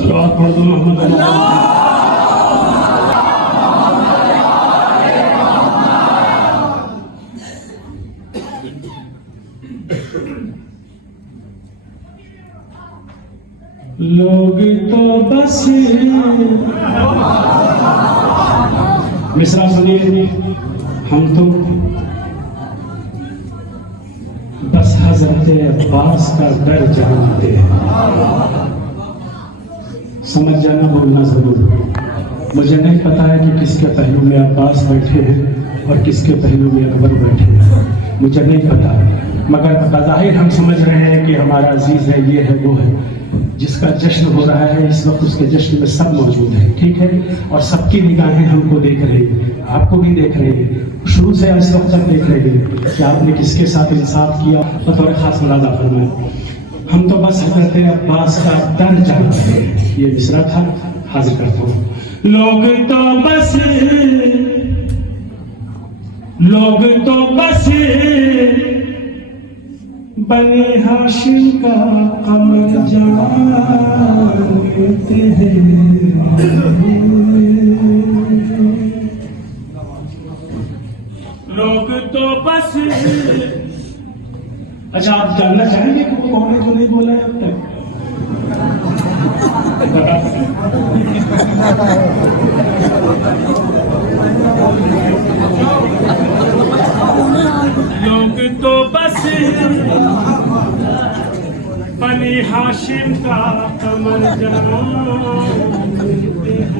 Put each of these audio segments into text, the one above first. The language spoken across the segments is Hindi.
सलावत पढ़ दो मोहम्मद। लोग तो बस मिसरा सुनिए, हम तो बस हज़रत अब्बास का डर जानते हैं। समझ जाना, बोलना जरूर। मुझे नहीं पता है कि किसके पहलू में अब्बास बैठे हैं और किसके पहलू में अकबर बैठे हैं, मुझे नहीं पता, मगर बज़ाहिर हम समझ रहे हैं कि हमारा अजीज़ है, ये है, वो है। जिसका जश्न हो रहा है इस वक्त, उसके जश्न में सब मौजूद है, ठीक है। और सबकी निगाहें हमको देख रही हैं, आपको भी देख रही हैं, शुरू से इस वक्त तक देख रही हैं कि आपने किसके साथ इंसाफ किया। तो थोड़ा खास मुलाजा फरमाए। हम तो बस हज़रत अब्बास का डर जानते हैं। ये मिसरा था, हाजिर करता हूँ। लोग तो बस बने हाशिम का कमर जानते हैं। लोग तो बस, अच्छा आप जानना चाहेंगे कि वो कौन है जो नहीं बोला है अब तक? लोग तो बस बनी हाशिम का कमर जानते हैं।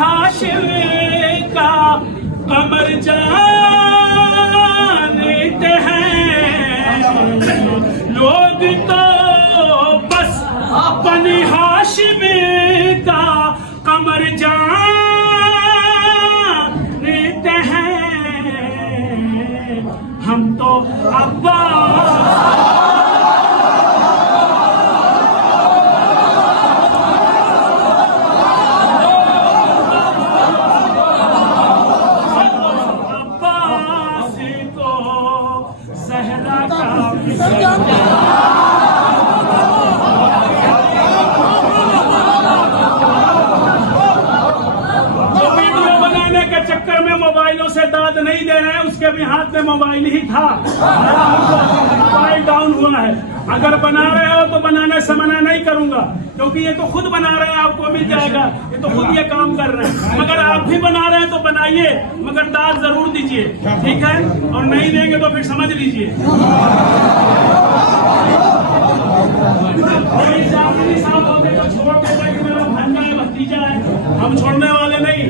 हाशिम का कमर जानते हैं। लोग तो बस बनी हाशिम का कमर जानते हैं। हम तो अब्बास मोबाइलों से दाद नहीं दे रहे हैं, उसके भी हाथ में मोबाइल ही था, मोबाइल डाउन हुआ है। अगर बना रहे हो तो बनाने से मना नहीं करूंगा, क्योंकि ये तो खुद बना रहे हैं, आपको मिल जाएगा, ये तो खुद ये काम कर रहे हैं। मगर आप भी बना रहे हैं तो बनाइए, मगर दाद जरूर दीजिए, ठीक है। और नहीं देंगे तो फिर समझ लीजिए। साहब होते तो छोड़ देता कि मेरा भांजा है, भतीजा है, हम छोड़ने वाले नहीं।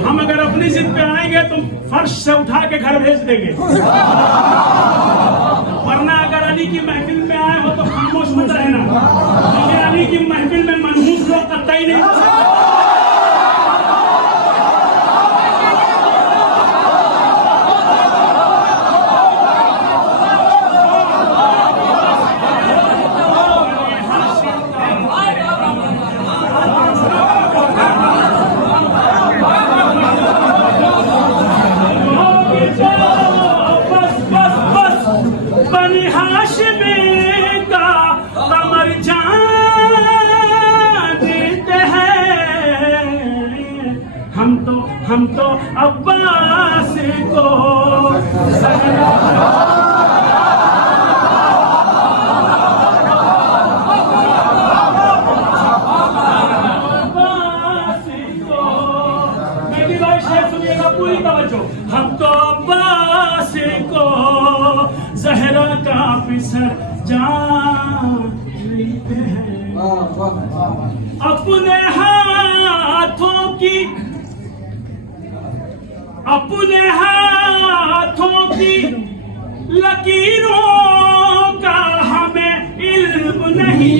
हम अगर अपनी जिद पे आएंगे तो फर्श से उठा के घर भेज देंगे। वरना अगर अली की महफिल में आए हो तो खामोश मत रहना, क्योंकि अली की महफिल में मनहूस लोग कतई नहीं। हम तो अब्बास को मेरी भाई शेर सुनिएगा, पूरी तवज्जो। हम तो अब्बास को ज़हरा का पिसर जानते हैं। अपने हाथों की लकीरों का हमें इल्म नहीं।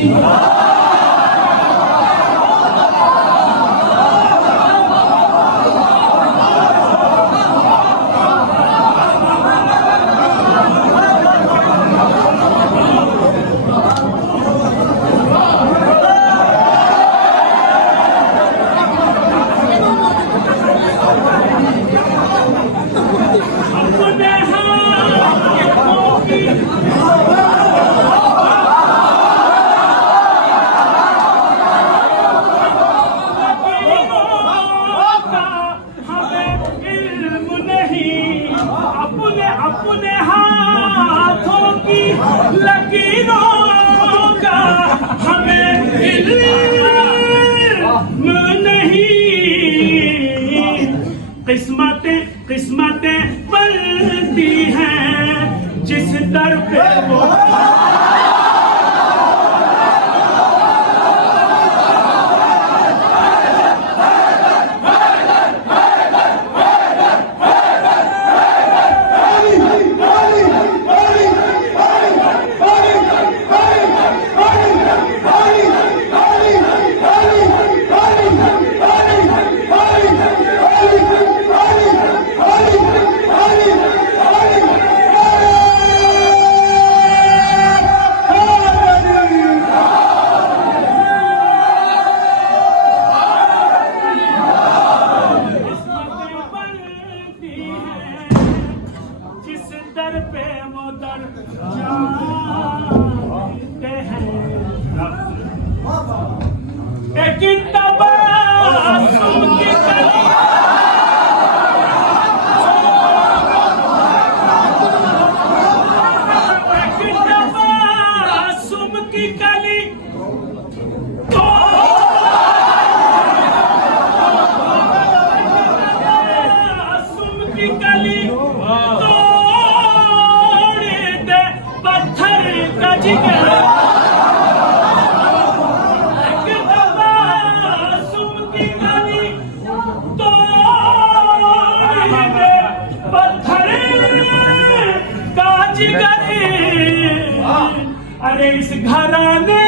अरे इस घराने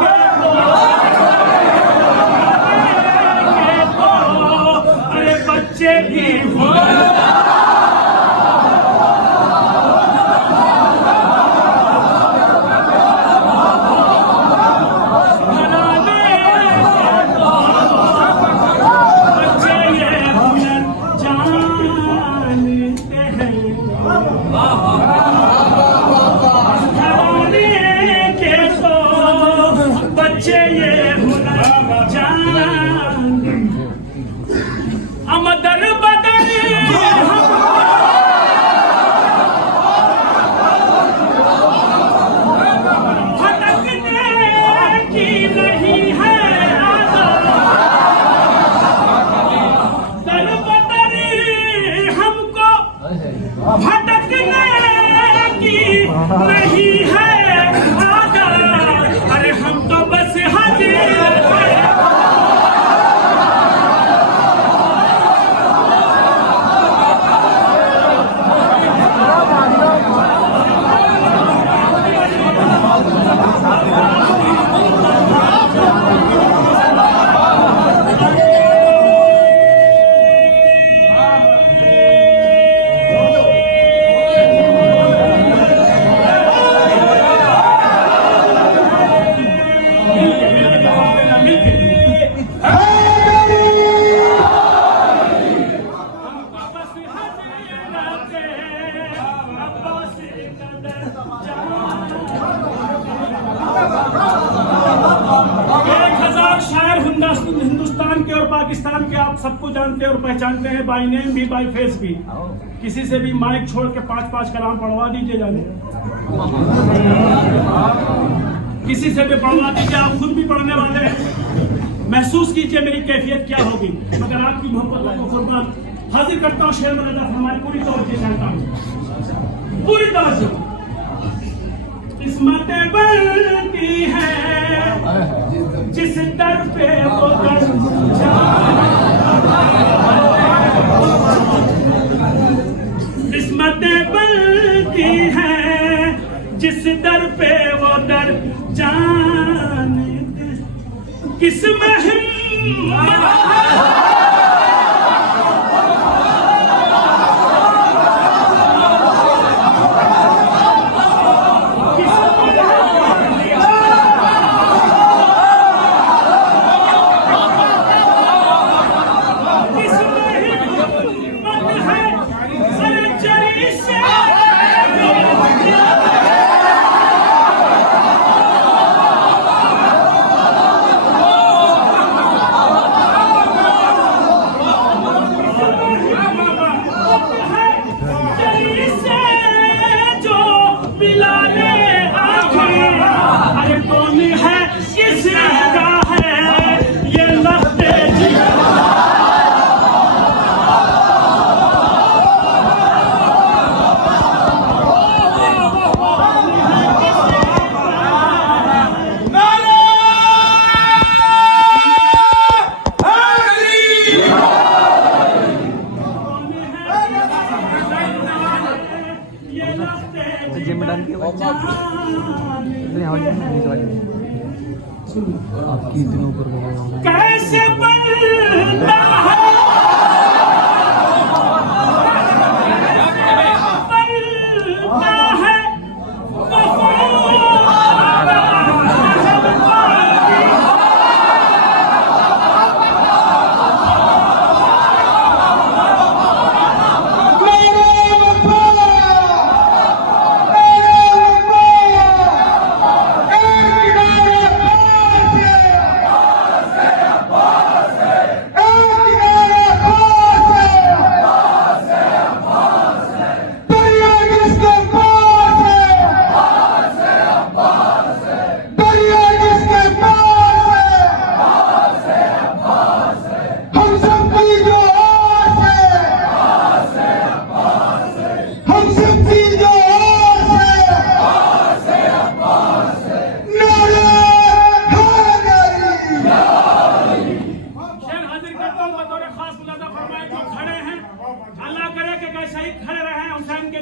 के अरे बच्चे भी नहीं है आदत। अरे हम तो बस हाजिर हिंदुस्तान के और पाकिस्तान के आप सबको जानते हैं और पहचानते हैं, बाय नेम भी बाय फेस भी। किसी से भी माइक छोड़ के 5-5 कलाम पढ़वा दीजिए जाने, किसी से भी पढ़वा दीजिए, आप खुद भी पढ़ने वाले हैं। महसूस कीजिए मेरी कैफियत क्या होगी। मगर आपकी मोहब्बत को कुर्बान हाजिर करता हूँ। शेर में हमारी पूरी तवज्जो चाहता हूँ, पूरी तवज्जो। किस्मतें बनती हैं जिस दर पे वो दर किस्मतें बनती हैं जिस दर पे वो दर जाने दे। किस्में हिम्मत कैसे बनता है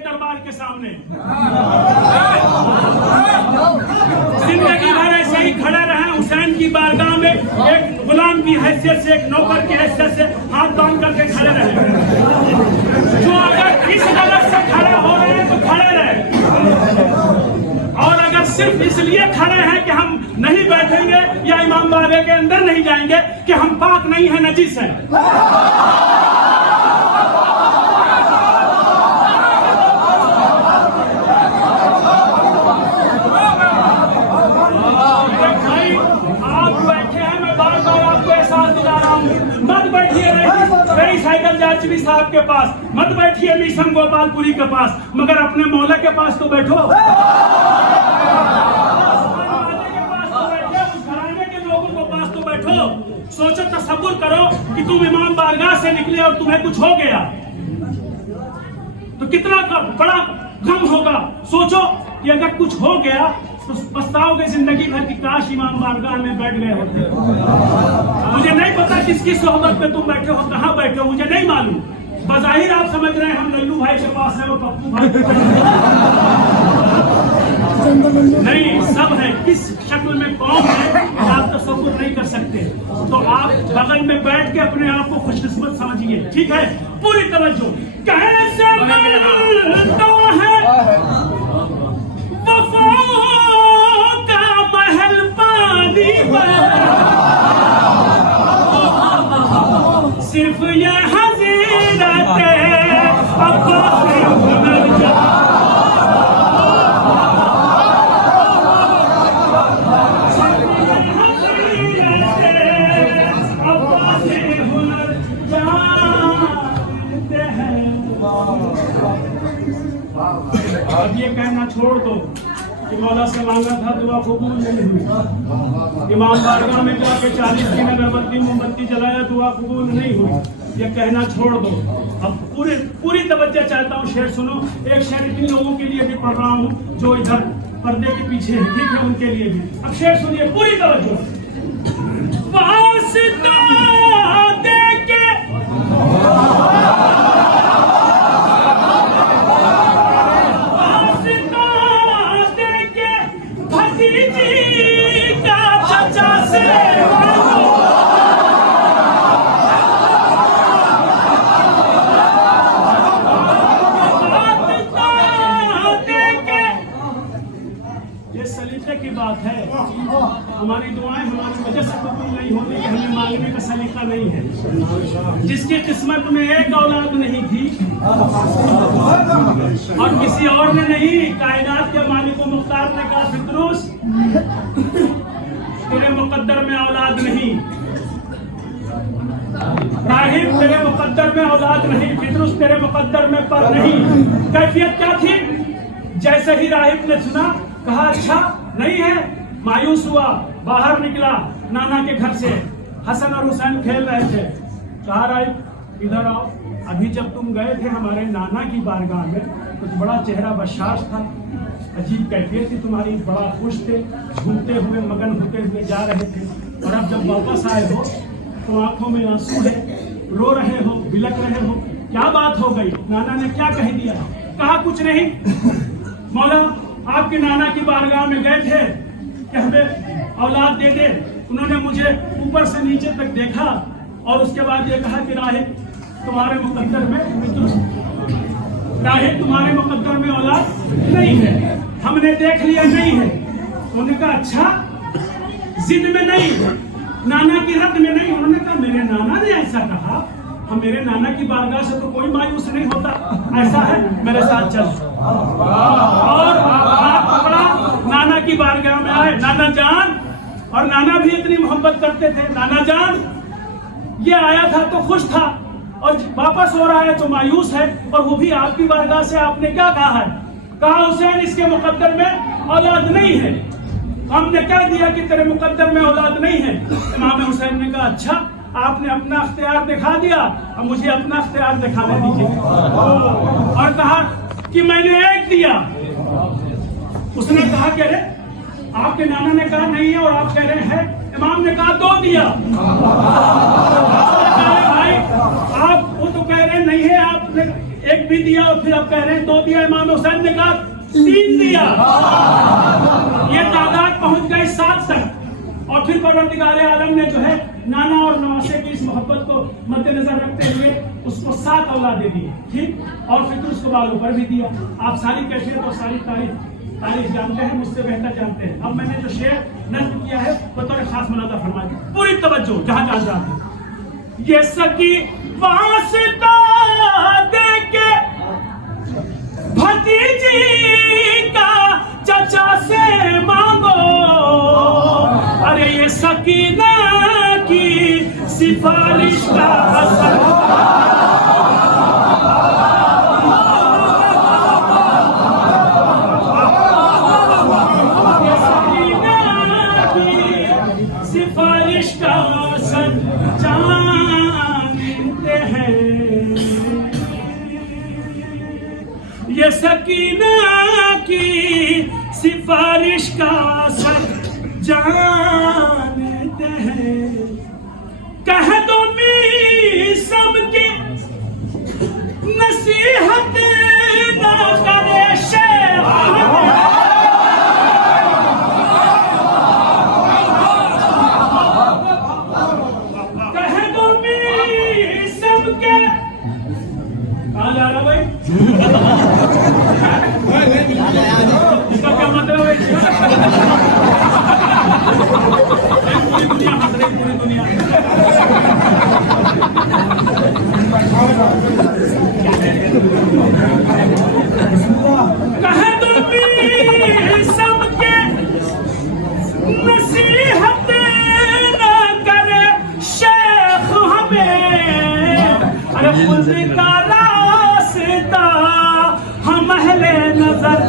दरबार के सामने। जिंदगी भर ऐसे ही खड़े रहे हुसैन की बारगाह में, एक गुलाम की हैसियत से, एक नौकर की हैसियत से हाथ बांध करके खड़े रहे। जो अगर इस गलत से खड़े हो रहे हैं तो खड़े रहे, और अगर सिर्फ इसलिए खड़े हैं कि हम नहीं बैठेंगे या इमाम बारगाह के अंदर नहीं जाएंगे कि हम पाक नहीं है, नजीस है, जाचवी साहब के पास मत बैठिए, मिशन गोपालपुरी के पास, मगर अपने मौला के पास तो बैठो, उस घराने के लोगों के पास तो बैठो। सोचो, तसव्वुर करो कि तुम इमाम बारगाह से निकले और तुम्हें कुछ हो गया तो कितना बड़ा गम होगा। सोचो कि अगर कुछ हो गया तो पछताओगे जिंदगी भर की, काश इमाम बारगाह में बैठ गए होते। मुझे नहीं पता किसकी सोहबत में तुम बैठे हो, कहाँ बैठे हो, मुझे नहीं मालूम। बज़ाहिर आप समझ रहे हैं हम लल्लू भाई के पास है, वो पप्पू भाई नहीं, सब है। किस शक्ल में कौन है आप तसव्वुर नहीं कर सकते। तो आप बगल में बैठ के अपने आप को खुशकिस्मत समझिए, ठीक है। पूरी तवज्जो। कैसे मिलता है वफा का महल पानी पर, सिर्फ ये हज़ीरत अब्बास हुनर जहां, अब्बास हुनर जानते हैं। अब ये कहना छोड़ दो कि मौला से मांगा था दुआ कबूल नहीं हुई, इमाम बारगाह में जाके 40 दिन अगरबत्ती मोमबत्ती जलाया, दुआ कबूल नहीं हुई, ये कहना छोड़ दो। अब पूरी तवज्जो चाहता हूँ, शेर सुनो। एक शेर इन लोगों के लिए भी पढ़ रहा हूँ जो इधर पर्दे के पीछे है, ठीक है, उनके लिए भी। अब शेर सुनिए, पूरी तवज्जो। वास्ता देके हमारी दुआएं हमारी वजह से कबूल नहीं होती, हमें मांगने का सलीका नहीं है। जिसकी किस्मत में एक औलाद नहीं थी और किसी और ने नहीं, कायनात के मालिक मुख्तार ने कहा फित्रुस तेरे मुकद्दर में औलाद नहीं, राहिब तेरे मुकद्दर में औलाद नहीं, फित्रुस तेरे मुकद्दर में पर नहीं। कैफियत क्या थी? जैसे ही राहिब ने सुना, कहा अच्छा नहीं है, मायूस हुआ, बाहर निकला नाना के घर से। हसन और हुसैन खेल रहे थे, कहा राहिब इधर आओ, अभी जब तुम गए थे हमारे नाना की बारगाह में कुछ बड़ा चेहरा बशाश था, अजीब कैफियत थी तुम्हारी, बड़ा खुश थे, झूमते हुए मगन होते हुए जा रहे थे, और अब जब वापस आए हो तो आंखों में आंसू है, रो रहे हो, बिलक रहे हो, क्या बात हो गई? नाना ने क्या कह दिया? कहा कुछ नहीं मौला, आपके नाना की बारगाह में गए थे कि हमें औलाद दे दे। उन्होंने मुझे ऊपर से नीचे तक देखा और उसके बाद ये कहा कि राहिब तुम्हारे मुकद्दर में राहिब तुम्हारे मुकद्दर में औलाद नहीं है, हमने देख लिया नहीं है। उन्होंने कहा अच्छा, जिद में नहीं, नाना की रद्द में नहीं। उन्होंने कहा मेरे नाना ने ऐसा कहा, हम मेरे नाना की बारगाह से तो कोई मायूस नहीं होता, ऐसा है मेरे साथ चल। और आप पकड़ा, नाना की बारगाह में आए, नाना जान, और नाना भी इतनी मोहब्बत करते थे। नाना जान ये आया था तो खुश था और वापस हो रहा है तो मायूस है, और वो भी आपकी बारगाह से। आपने क्या कहा है? कहा हुसैन इसके मुकद्दर में औलाद नहीं है। हमने कह दिया कि तेरे मुकद्दर में औलाद नहीं है। इमाम हुसैन ने कहा अच्छा, आपने अपना अख्तियार दिखा दिया, अब मुझे अपना अख्तियार दिखाने दीजिए। और कहा कि मैंने एक दिया। उसने कहा कि अरे आपके नाना ने कहा नहीं है और आप कह रहे हैं। इमाम ने कहा 2 दिया। भाई आप वो तो कह रहे नहीं है, आपने एक भी दिया और फिर आप कह रहे हैं 2 दिया। इमाम हुसैन ने कहा 3 दिया। ये तादाद पहुंच गई 7 तक। और फिर परवरदिगारे आलम ने जो है नाना और नवासे की इस मोहब्बत को मद्देनजर रखते हुए उसको 7 औलादे दी, ठीक। और फिर उसको बालों पर भी दिया। आप सारी कैफियत और सारी तारीफ जानते हैं, मुझसे बेहतर जानते हैं। अब मैंने जो शेर नज्म किया है वो तो खास मनाता फरमाइए, पूरी तवज्जो जहां जहां जाते। ये सकी वास्ता देके भतीजी का चचा से मांगो, अरे ये सकीना की सिफारिश का असर। ये सकीना की सिफारिश का असर जानते हैं। ये सकीना की सिफारिश का असर जानते हैं। कह दो मीसम की नसीहत ना करे शेख, कह दो मीसम के कहाँ जा रहा भाई, इसका क्या मतलब है? पूरी दुनिया हंस रही, पूरी दुनिया। कह दो सबके नसीहत न करे शेख हमें, अरे खुद का रास्ता हम अहले नजर